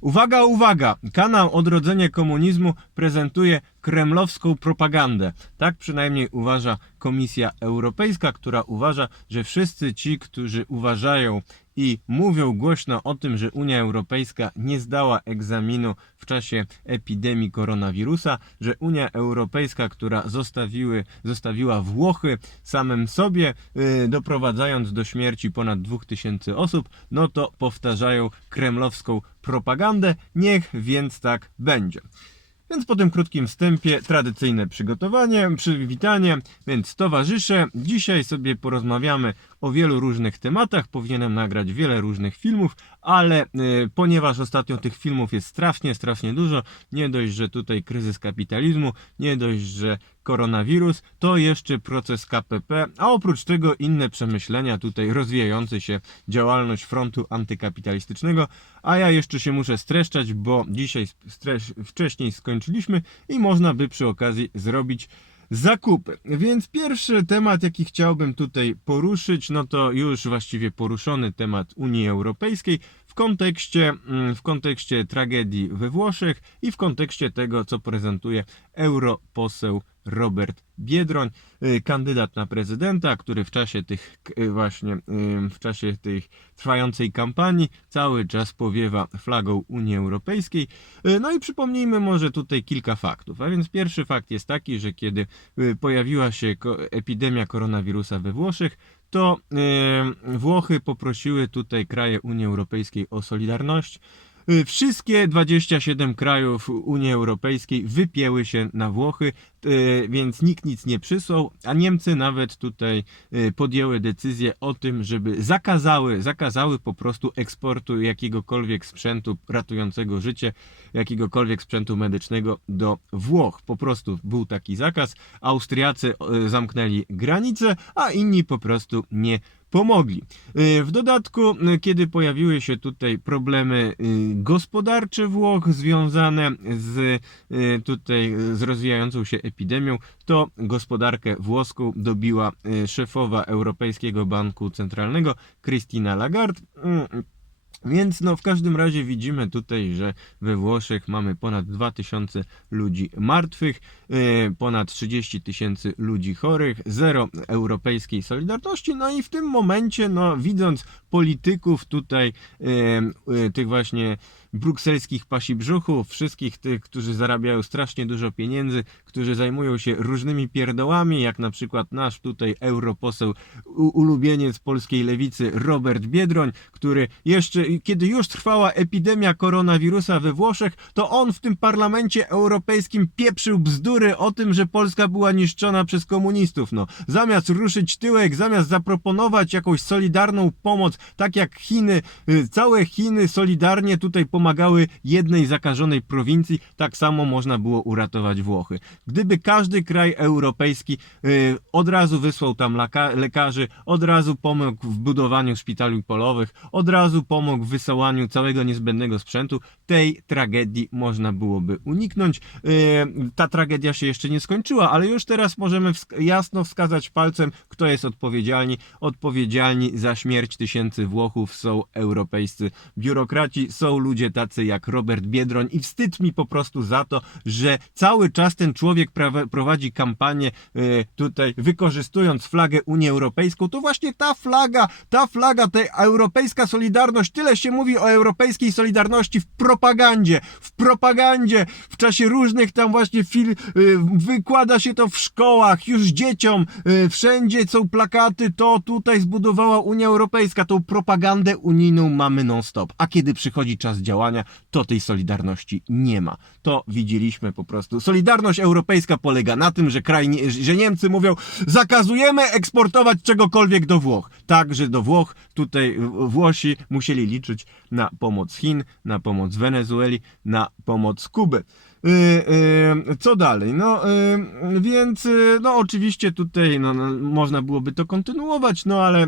Uwaga, uwaga! Kanał Odrodzenie Komunizmu prezentuje kremlowską propagandę. Tak przynajmniej uważa Komisja Europejska, która uważa, że wszyscy ci, którzy uważają i mówią głośno o tym, że Unia Europejska nie zdała egzaminu w czasie epidemii koronawirusa, że Unia Europejska, która zostawiły, zostawiła Włochy samym sobie, yy, doprowadzając do śmierci ponad 2000 osób, no to powtarzają kremlowską propagandę. Niech więc tak będzie. Więc po tym krótkim wstępie tradycyjne przygotowanie, przywitanie, więc towarzysze, dzisiaj sobie porozmawiamy o wielu różnych tematach, powinienem nagrać wiele różnych filmów, ale y, ponieważ ostatnio tych filmów jest strasznie, strasznie dużo, nie dość, że tutaj kryzys kapitalizmu, nie dość, że koronawirus, to jeszcze proces KPP, a oprócz tego inne przemyślenia, tutaj rozwijający się działalność frontu antykapitalistycznego, a ja jeszcze się muszę streszczać, bo dzisiaj wcześniej skończyliśmy i można by przy okazji zrobić zakupy. Więc pierwszy temat, jaki chciałbym tutaj poruszyć, no to już właściwie poruszony temat Unii Europejskiej w kontekście, mm, w kontekście tragedii we Włoszech i w kontekście tego, co prezentuje europoseł Robert Biedroń, y, kandydat na prezydenta, który w czasie tych y, właśnie w czasie tej trwającej kampanii cały czas powiewa flagą Unii Europejskiej. Y, No i przypomnijmy może tutaj kilka faktów. A więc pierwszy fakt jest taki, że kiedy pojawiła się epidemia koronawirusa we Włoszech, to Włochy poprosiły tutaj kraje Unii Europejskiej o solidarność. Y, Wszystkie 27 krajów Unii Europejskiej wypięły się na Włochy, y, więc nikt nic nie przysłał, a Niemcy nawet tutaj y, podjęły decyzję o tym, żeby zakazały, zakazały po prostu eksportu jakiegokolwiek sprzętu ratującego życie, jakiegokolwiek sprzętu medycznego do Włoch. Po prostu był taki zakaz. Austriacy zamknęli granice, a inni po prostu nie pomogli. Y, W dodatku, y, kiedy pojawiły się tutaj problemy y, gospodarcze Włoch związane z tutaj z rozwijającą się epidemią, to gospodarkę włoską dobiła szefowa Europejskiego Banku Centralnego Christina Lagarde. Więc no w każdym razie widzimy tutaj, że we Włoszech mamy ponad 2000 ludzi martwych, e, ponad 30 tysięcy ludzi chorych, zero europejskiej solidarności, no i w tym momencie, no widząc polityków tutaj, e, e, tych właśnie brukselskich pasibrzuchów, wszystkich tych, którzy zarabiają strasznie dużo pieniędzy, którzy zajmują się różnymi pierdołami, jak na przykład nasz tutaj europoseł, ulubieniec polskiej lewicy Robert Biedroń, który jeszcze, kiedy już trwała epidemia koronawirusa we Włoszech, to on w tym parlamencie europejskim pieprzył bzdury o tym, że Polska była niszczona przez komunistów. No, zamiast ruszyć tyłek, zamiast zaproponować jakąś solidarną pomoc, tak jak Chiny, y, całe Chiny solidarnie tutaj pomagały jednej zakażonej prowincji, tak samo można było uratować Włochy. Gdyby każdy kraj europejski y, od razu wysłał tam lekarzy, od razu pomógł w budowaniu szpitali polowych, od razu pomógł w wysyłaniu całego niezbędnego sprzętu, tej tragedii można byłoby uniknąć. Y, ta tragedia się jeszcze nie skończyła, ale już teraz możemy wsk- jasno wskazać palcem, kto jest odpowiedzialni. Odpowiedzialni za śmierć tysięcy Włochów są europejscy biurokraci, są ludzie tacy jak Robert Biedroń i wstyd mi po prostu za to, że cały czas ten człowiek prowadzi kampanię y, tutaj wykorzystując flagę Unii Europejską. To właśnie ta flaga, ta flaga, ta europejska solidarność, tyle się mówi o europejskiej solidarności w propagandzie, w propagandzie, w czasie różnych tam właśnie fil, y, wykłada się to w szkołach, już dzieciom, y, wszędzie są plakaty, to tutaj zbudowała Unia Europejska, tą propagandę unijną mamy non-stop. A kiedy przychodzi czas działania, to tej solidarności nie ma. To widzieliśmy po prostu. Solidarność europejska polega na tym, że, kraj, że Niemcy mówią, zakazujemy eksportować czegokolwiek do Włoch. Także do Włoch tutaj Włosi musieli liczyć na pomoc Chin, na pomoc Wenezueli, na pomoc Kuby. Yy, yy, co dalej? No, yy, więc, no oczywiście tutaj no, no, można byłoby to kontynuować, no ale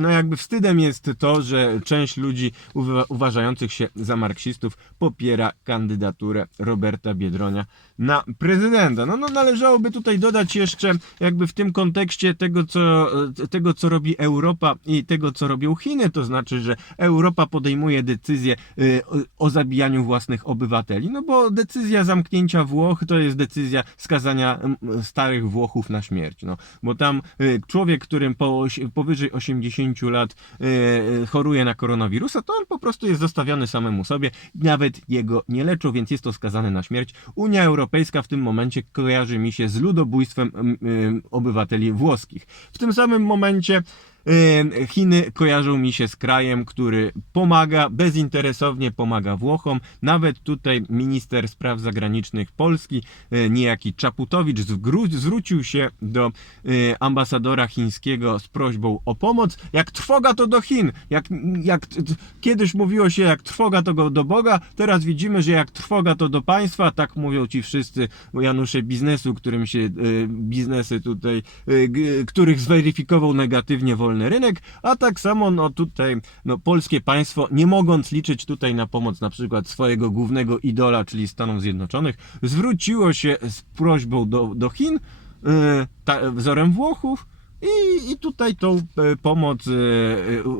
no jakby wstydem jest to, że część ludzi uwa- uważających się za marksistów popiera kandydaturę Roberta Biedronia na prezydenta. No, no należałoby tutaj dodać jeszcze jakby w tym kontekście tego co, e, tego, co robi Europa i tego, co robią Chiny, to znaczy, że Europa podejmuje decyzję y, o, zabijaniu własnych obywateli? No bo decyzja zamknięcia Włoch to jest decyzja skazania starych Włochów na śmierć. No, bo tam y, człowiek, którym po, powyżej 80 lat choruje na koronawirusa, to on po prostu jest zostawiony samemu sobie, nawet jego nie leczą, więc jest to skazane na śmierć. Unia Europejska w tym momencie kojarzy mi się z ludobójstwem mm, y, obywateli włoskich. W tym samym momencie Chiny kojarzą mi się z krajem, który pomaga, bezinteresownie pomaga Włochom. Nawet tutaj minister spraw zagranicznych Polski, y, niejaki Czaputowicz, zwró- zwrócił się do y, ambasadora chińskiego z prośbą o pomoc. Jak trwoga to do Chin. Jak, jak kiedyś mówiło się, jak trwoga to go do Boga, teraz widzimy, że jak trwoga to do państwa. Tak mówią ci wszyscy Janusze biznesu, którym się y, biznesy tutaj, y, których zweryfikował negatywnie wolny rynek, a tak samo no tutaj no, polskie państwo, nie mogąc liczyć tutaj na pomoc na przykład swojego głównego idola, czyli Stanów Zjednoczonych, zwróciło się z prośbą do, do Chin, y, ta, wzorem Włochów, i, I tutaj tą e, pomoc e,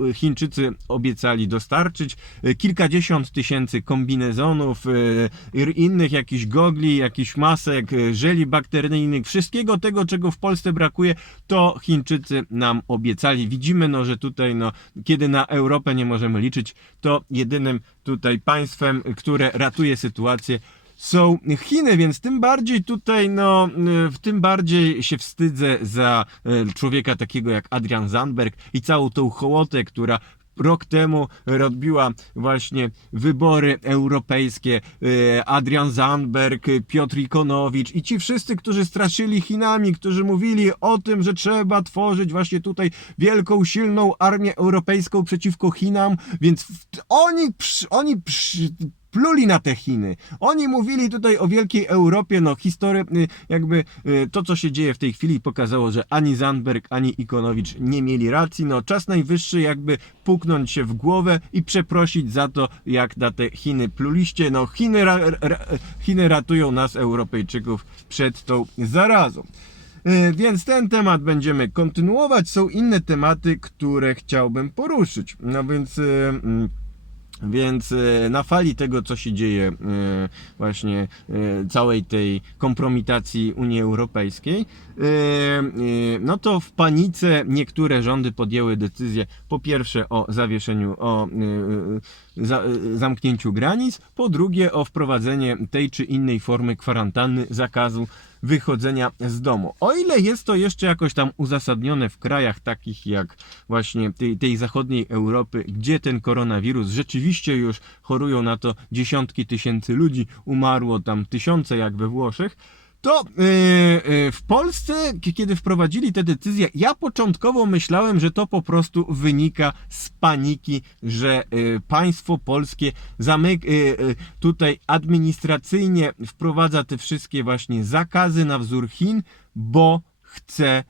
e, Chińczycy obiecali dostarczyć. Kilkadziesiąt tysięcy kombinezonów, innych jakichś gogli, jakichś masek, żeli bakteryjnych, wszystkiego tego, czego w Polsce brakuje, to Chińczycy nam obiecali. Widzimy, no, że tutaj, no, kiedy na Europę nie możemy liczyć, to jedynym tutaj państwem, które ratuje sytuację, są Chiny, więc tym bardziej tutaj, no, w tym bardziej się wstydzę za y, człowieka takiego jak Adrian Zandberg i całą tą hołotę, która rok temu robiła właśnie wybory europejskie. Y, Adrian Zandberg, Piotr Ikonowicz i ci wszyscy, którzy straszyli Chinami, którzy mówili o tym, że trzeba tworzyć właśnie tutaj wielką, silną armię europejską przeciwko Chinom, więc oni, oni pluli na te Chiny. Oni mówili tutaj o wielkiej Europie, no historię, y, jakby y, to, co się dzieje w tej chwili pokazało, że ani Zandberg, ani Ikonowicz nie mieli racji. No czas najwyższy jakby puknąć się w głowę i przeprosić za to, jak na te Chiny pluliście. No Chiny, ra, ra, Chiny ratują nas, Europejczyków, przed tą zarazą. Y, Więc ten temat będziemy kontynuować. Są inne tematy, które chciałbym poruszyć. No więc... y, mm, więc e, na fali tego, co się dzieje, e, właśnie e, całej tej kompromitacji Unii Europejskiej, no to w panice niektóre rządy podjęły decyzję po pierwsze o zawieszeniu, o za, zamknięciu granic, po drugie o wprowadzenie tej czy innej formy kwarantanny, zakazu wychodzenia z domu. O ile jest to jeszcze jakoś tam uzasadnione w krajach takich jak właśnie tej, tej zachodniej Europy, gdzie ten koronawirus rzeczywiście już chorują na to dziesiątki tysięcy ludzi, umarło tam tysiące jak we Włoszech, to yy, yy, w Polsce, kiedy wprowadzili te decyzje, ja początkowo myślałem, że to po prostu wynika z paniki, że yy, państwo polskie zamyk, tutaj administracyjnie wprowadza te wszystkie właśnie zakazy na wzór Chin, bo chce,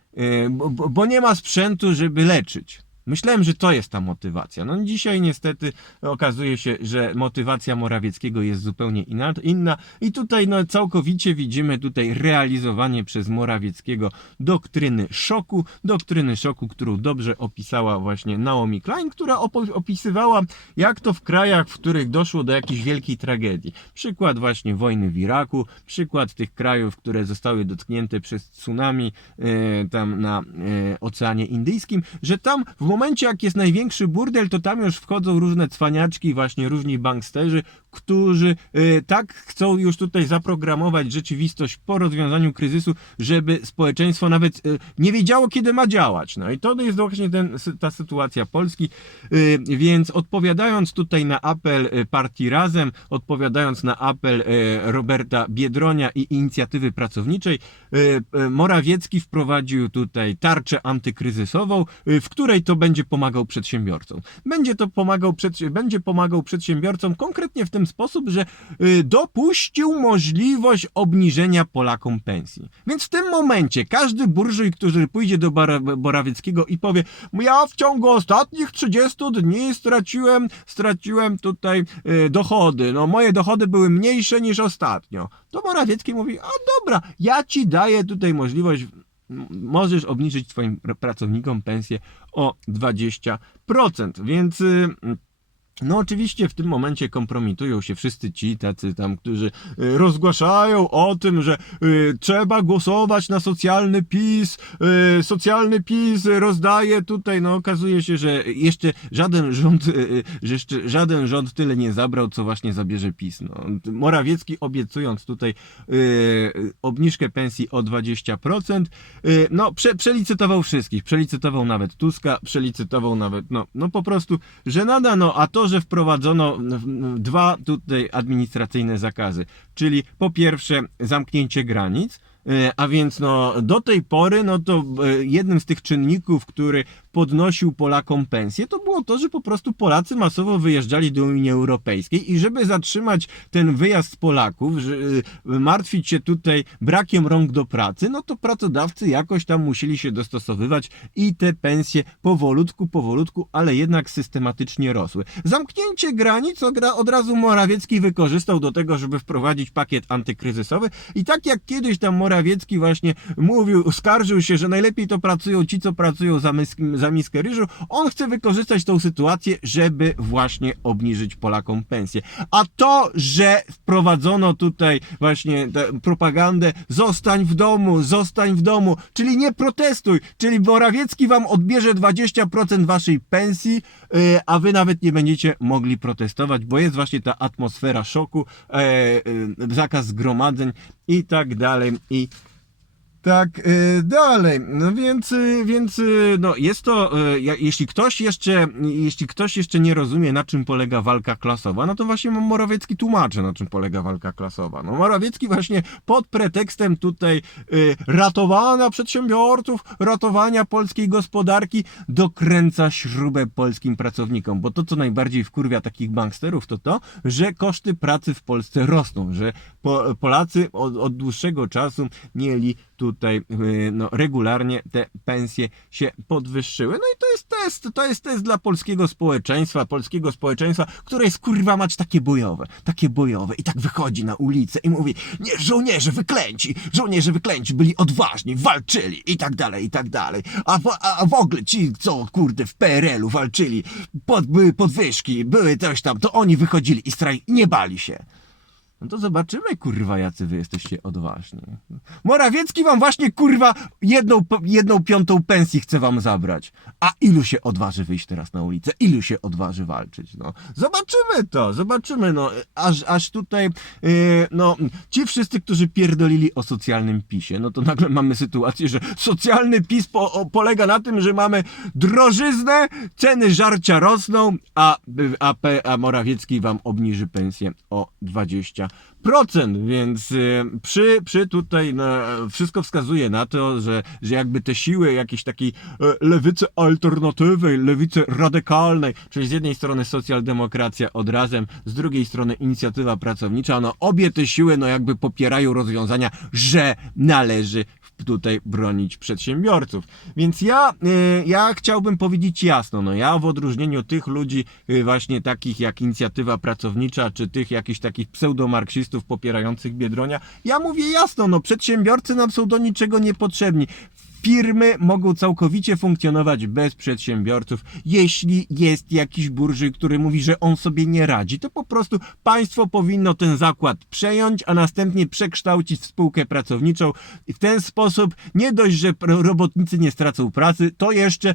bo nie ma sprzętu, żeby leczyć. Myślałem, że to jest ta motywacja. No dzisiaj niestety okazuje się, że motywacja Morawieckiego jest zupełnie inna, i tutaj no, całkowicie widzimy tutaj realizowanie przez Morawieckiego doktryny szoku, doktryny szoku, którą dobrze opisała właśnie Naomi Klein, która opisywała jak to w krajach, w których doszło do jakiejś wielkiej tragedii. Przykład właśnie wojny w Iraku, przykład tych krajów, które zostały dotknięte przez tsunami e, tam na e, Oceanie Indyjskim, że tam w momencie jak jest największy burdel, to tam już wchodzą różne cwaniaczki, właśnie różni banksterzy, którzy e, tak chcą już tutaj zaprogramować rzeczywistość po rozwiązaniu kryzysu, żeby społeczeństwo nawet e, nie wiedziało, kiedy ma działać. No i to jest właśnie ten, ta sytuacja Polski. E, Więc odpowiadając tutaj na apel partii Razem, odpowiadając na apel Roberta Biedronia i inicjatywy pracowniczej, Morawiecki wprowadził tutaj tarczę antykryzysową, w której to będzie pomagał przedsiębiorcom. Będzie to pomagał, będzie pomagał przedsiębiorcom konkretnie w ten sposób, że y, dopuścił możliwość obniżenia Polakom pensji. Więc w tym momencie każdy burżuj, który pójdzie do Borawieckiego i powie, ja w ciągu ostatnich 30 dni straciłem, straciłem tutaj y, dochody, no moje dochody były mniejsze niż ostatnio. To Morawiecki mówi, a dobra, ja ci daję tutaj możliwość możesz obniżyć twoim pr- pracownikom pensję o 20%. Więc y, No oczywiście w tym momencie kompromitują się wszyscy ci tacy tam, którzy y, rozgłaszają o tym, że y, trzeba głosować na socjalny PiS, y, socjalny PiS rozdaje tutaj, no okazuje się, że jeszcze żaden rząd, że jeszcze żaden rząd tyle nie zabrał, co właśnie zabierze PiS. No. Morawiecki obiecując tutaj obniżkę pensji o 20%, y, no prze, przelicytował wszystkich, przelicytował nawet Tuska, przelicytował nawet, no, no po prostu żenada, no a to, że wprowadzono dwa tutaj administracyjne zakazy, czyli po pierwsze zamknięcie granic, e, a więc no do tej pory no to e, jednym z tych czynników, który podnosił Polakom pensję, to było to, że po prostu Polacy masowo wyjeżdżali do Unii Europejskiej i żeby zatrzymać ten wyjazd Polaków, że, e, martwić się tutaj brakiem rąk do pracy, no to pracodawcy jakoś tam musieli się dostosowywać i te pensje powolutku, powolutku, ale jednak systematycznie rosły. Zamknięcie granic od- razu Morawiecki wykorzystał do tego, żeby wprowadzić pakiet antykryzysowy i tak jak kiedyś tam Morawiecki właśnie mówił, skarżył się, że najlepiej to pracują ci, co pracują za, mis- za miskę ryżu, on chce wykorzystać tą sytuację, żeby właśnie obniżyć Polakom pensję. A to, że wprowadzono tutaj właśnie propagandę zostań w domu, zostań w domu, czyli nie protestuj, czyli Morawiecki wam odbierze 20% waszej pensji, yy, a wy nawet nie będziecie mogli protestować, bo jest właśnie ta atmosfera szoku, e, yy, zakaz zgromadzeń i tak dalej i tak y, dalej. No więc, y, więc y, no jest to, jeśli ktoś jeszcze, jeśli ktoś jeszcze nie rozumie, na czym polega walka klasowa, no to właśnie Morawiecki tłumaczy, na czym polega walka klasowa. No Morawiecki właśnie pod pretekstem tutaj ratowania przedsiębiorców, ratowania polskiej gospodarki dokręca śrubę polskim pracownikom, bo to, co najbardziej wkurwia takich banksterów, to to, że koszty pracy w Polsce rosną, że po, Polacy od, od dłuższego czasu mieli tutaj yy, no, regularnie te pensje się podwyższyły. No i to jest test, to jest test dla polskiego społeczeństwa, polskiego społeczeństwa, które jest kurwa mać takie bojowe, takie bojowe i tak wychodzi na ulicę i mówi, nie, żołnierze wyklęci, żołnierze wyklęci byli odważni, walczyli i tak dalej, i tak dalej. A, w- a, w ogóle ci, co kurde w PRL-u walczyli, pod, były podwyżki, były coś tam, to oni wychodzili i straj, nie bali się. No to zobaczymy, kurwa, jacy wy jesteście odważni. Morawiecki wam właśnie, kurwa, jedną, jedną piątą pensji chce wam zabrać. A ilu się odważy wyjść teraz na ulicę? Ilu się odważy walczyć? No, zobaczymy to, zobaczymy, no, aż, aż tutaj, yy, no, ci wszyscy, którzy pierdolili o socjalnym PiSie, no to nagle mamy sytuację, że socjalny PiS po, o, polega na tym, że mamy drożyznę, ceny żarcia rosną, a, a, a Morawiecki wam obniży pensję o 20%, więc y, przy, przy tutaj no, wszystko wskazuje na to, że, że jakby te siły jakiejś takiej e, lewicy alternatywnej, lewicy radykalnej, czyli z jednej strony socjaldemokracja od razem, z drugiej strony inicjatywa pracownicza, no obie te siły no jakby popierają rozwiązania, że należy tutaj bronić przedsiębiorców. Więc ja, y, ja chciałbym powiedzieć jasno, no ja w odróżnieniu tych ludzi y, właśnie takich jak inicjatywa pracownicza, czy tych jakichś takich pseudomarksistów popierających Biedronia, ja mówię jasno, no przedsiębiorcy nam są do niczego niepotrzebni. Firmy mogą całkowicie funkcjonować bez przedsiębiorców. Jeśli jest jakiś burży, który mówi, że on sobie nie radzi, to po prostu państwo powinno ten zakład przejąć, a następnie przekształcić w spółkę pracowniczą. W ten sposób nie dość, że robotnicy nie stracą pracy, to jeszcze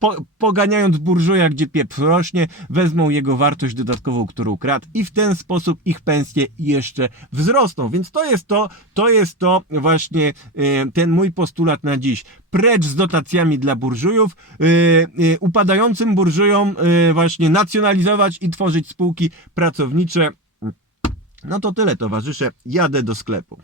po, poganiając burżuja, gdzie pieprz rośnie, wezmą jego wartość dodatkową, którą kradł i w ten sposób ich pensje jeszcze wzrosną. Więc to jest to, to jest to właśnie e, ten mój postulat na dziś. Precz z dotacjami dla burżujów, e, e, upadającym burżujom właśnie nacjonalizować i tworzyć spółki pracownicze. No to tyle towarzysze, jadę do sklepu.